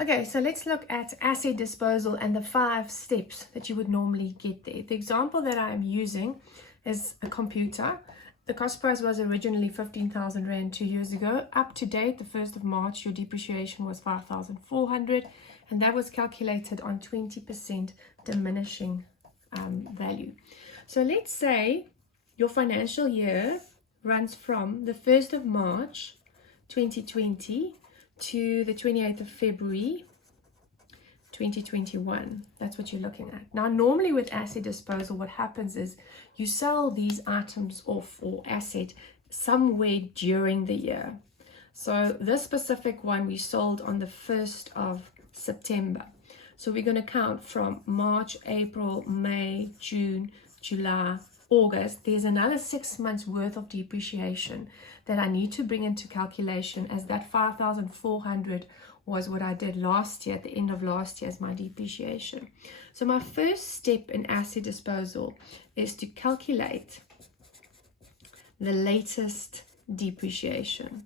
Okay, so let's look at asset disposal and the 5 steps that you would normally get there. The example that I'm using is a computer. The cost price was originally 15,000 Rand 2 years ago. Up to date, the 1st of March, your depreciation was 5,400, and that was calculated on 20% diminishing value. So let's say your financial year runs from the 1st of March 2020 to the 28th of February 2021. That's what you're looking at. Now, normally with asset disposal, what happens is you sell these items off or asset somewhere during the year. So this specific one we sold on the 1st of September. So we're going to count from March, April, May, June, July, August. There's another 6 months worth of depreciation that I need to bring into calculation, as that 5,400 was what I did last year, at the end of last year, as my depreciation. So my first step in asset disposal is to calculate the latest depreciation.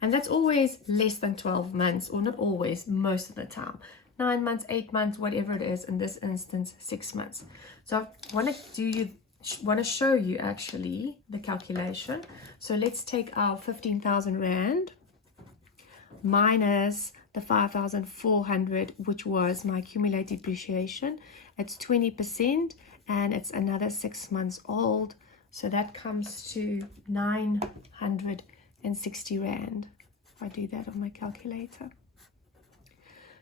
And that's always less than 12 months, or not always, most of the time. 9 months, 8 months, whatever it is, in this instance, 6 months. So I want to show you actually the calculation. So let's take our 15,000 Rand minus the 5,400, which was my accumulated depreciation. It's 20% and it's another 6 months old. So that comes to 960 Rand. If I do that on my calculator.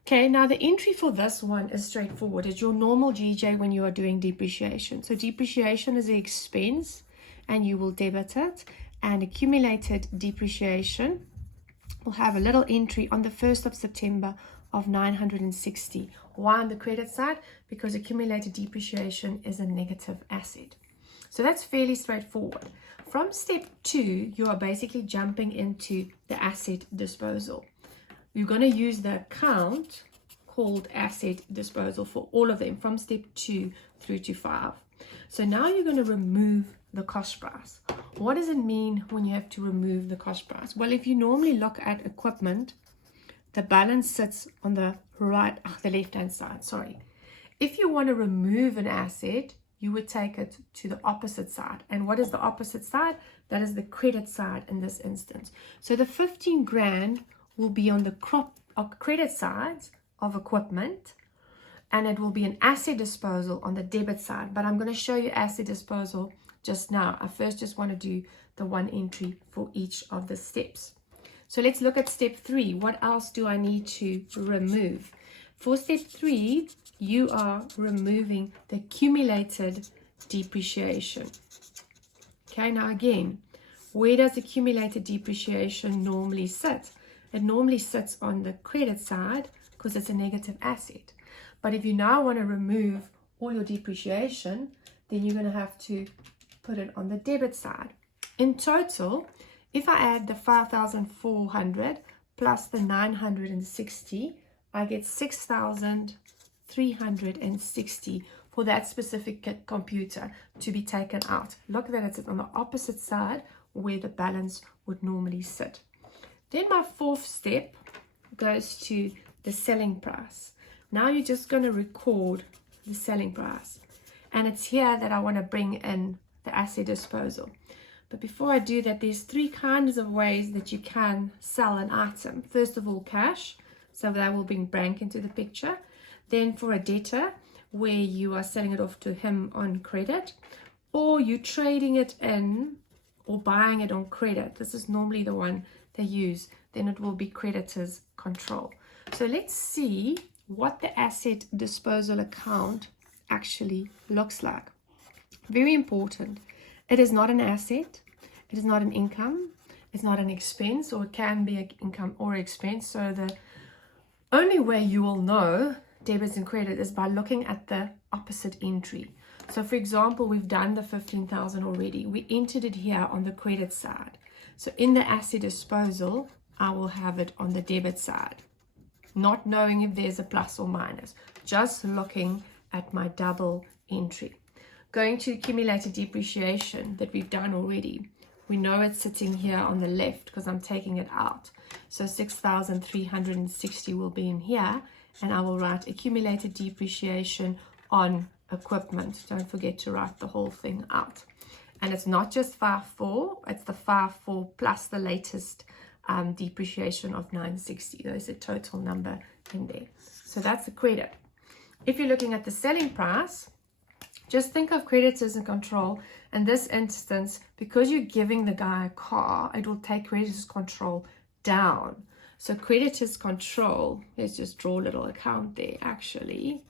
Okay, now the entry for this one is straightforward. It's your normal GJ when you are doing depreciation. So depreciation is an expense and you will debit it, and accumulated depreciation will have a little entry on the 1st of September of 960. Why on the credit side? Because accumulated depreciation is a negative asset. So that's fairly straightforward. From step 2, you are basically jumping into the asset disposal. You're going to use the account called asset disposal for all of them from step 2 through to 5. So now you're going to remove the cost price. What does it mean when you have to remove the cost price? Well, if you normally look at equipment, the balance sits on the left-hand side, sorry. If you want to remove an asset, you would take it to the opposite side. And what is the opposite side? That is the credit side in this instance. So the 15 grand will be on the credit side of equipment, and it will be an asset disposal on the debit side. But I'm going to show you asset disposal just now. I first just want to do the one entry for each of the steps. So let's look at step 3. What else do I need to remove? For step 3, you are removing the accumulated depreciation. Okay, now again, where does accumulated depreciation normally sit? It normally sits on the credit side because it's a negative asset. But if you now want to remove all your depreciation, then you're going to have to put it on the debit side. In total, if I add the 5,400 plus the 960, I get 6,360 for that specific computer to be taken out. Look that it's on the opposite side where the balance would normally sit. Then my 4th step goes to the selling price. Now you're just going to record the selling price. And it's here that I want to bring in the asset disposal. But before I do that, there's 3 kinds of ways that you can sell an item. First of all, cash. So that will bring bank into the picture. Then for a debtor, where you are selling it off to him on credit. Or you trading it in or buying it on credit. This is normally the one they use. Then it will be creditor's control. So let's see what the asset disposal account actually looks like. Very important. It is not an asset. It is not an income. It's not an expense, or it can be an income or expense. So the only way you will know debits and credit is by looking at the opposite entry. So for example, we've done the 15,000 already. We entered it here on the credit side. So in the asset disposal, I will have it on the debit side, not knowing if there's a plus or minus, just looking at my double entry. Going to accumulated depreciation that we've done already, we know it's sitting here on the left because I'm taking it out. So 6,360 will be in here, and I will write accumulated depreciation on equipment. Don't forget to write the whole thing out. And it's not just 5,4, it's the 5,4 plus the latest depreciation of 960. There's a total number in there. So that's the credit. If you're looking at the selling price, just think of creditors in control. In this instance, because you're giving the guy a car, it will take creditors control down. So creditors control, let's just draw a little account there actually,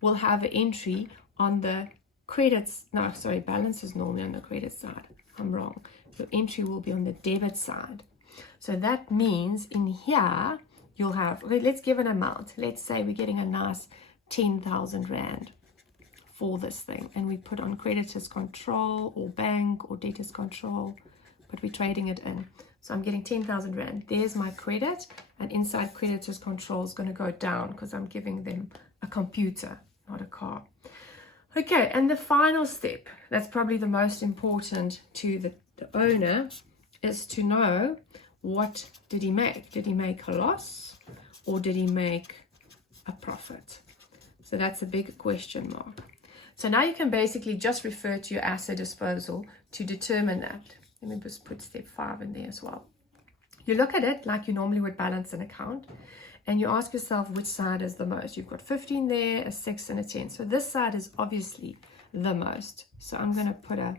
will have an entry on the credits. No, sorry, balance is normally on the credit side. I'm wrong. Your entry will be on the debit side. So that means in here, you'll have, okay, let's give an amount. Let's say we're getting a nice 10,000 Rand for this thing. And we put on creditors control or bank or debtors control, but we're trading it in. So I'm getting 10,000 Rand. There's my credit, and inside creditors control is going to go down because I'm giving them a computer, not a car. Okay, and the final step, that's probably the most important to the owner, is to know, what did he make? Did he make a loss or did he make a profit? So that's a big question mark. So now you can basically just refer to your asset disposal to determine that. Let me just put step 5 in there as well. You look at it like you normally would balance an account, and you ask yourself which side is the most. You've got 15 there, a 6 and a 10. So this side is obviously the most. So I'm going to put a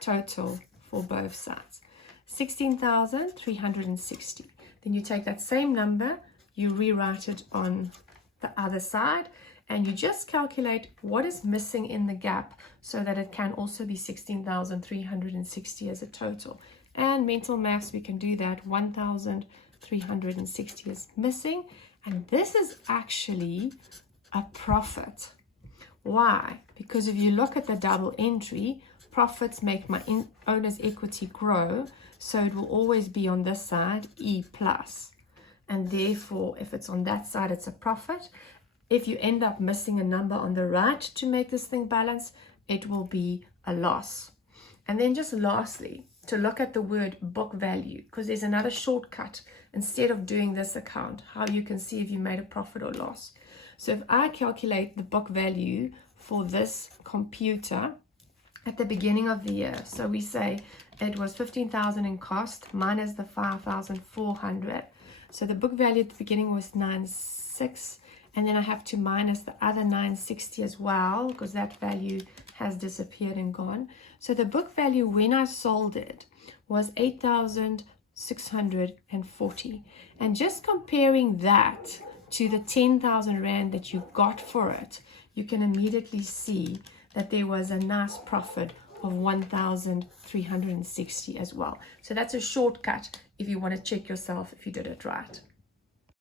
total for both sides. 16,360. Then you take that same number, you rewrite it on the other side, and you just calculate what is missing in the gap so that it can also be 16,360 as a total. And mental maths, we can do that. 1,360 is missing, and this is actually a profit. Why? Because if you look at the double entry, profits make my owner's equity grow, so it will always be on this side, E plus. And therefore, if it's on that side, it's a profit. If you end up missing a number on the right to make this thing balance, it will be a loss. And then just lastly, to look at the word book value, because there's another shortcut instead of doing this account, how you can see if you made a profit or loss. So if I calculate the book value for this computer at the beginning of the year, so we say it was 15,000 in cost minus the 5,400. So the book value at the beginning was 9,600, and then I have to minus the other 960 as well, because that value has disappeared and gone. So the book value when I sold it was 8,640. And just comparing that to the 10,000 Rand that you got for it, you can immediately see that there was a nice profit of 1,360 as well. So that's a shortcut if you want to check yourself if you did it right.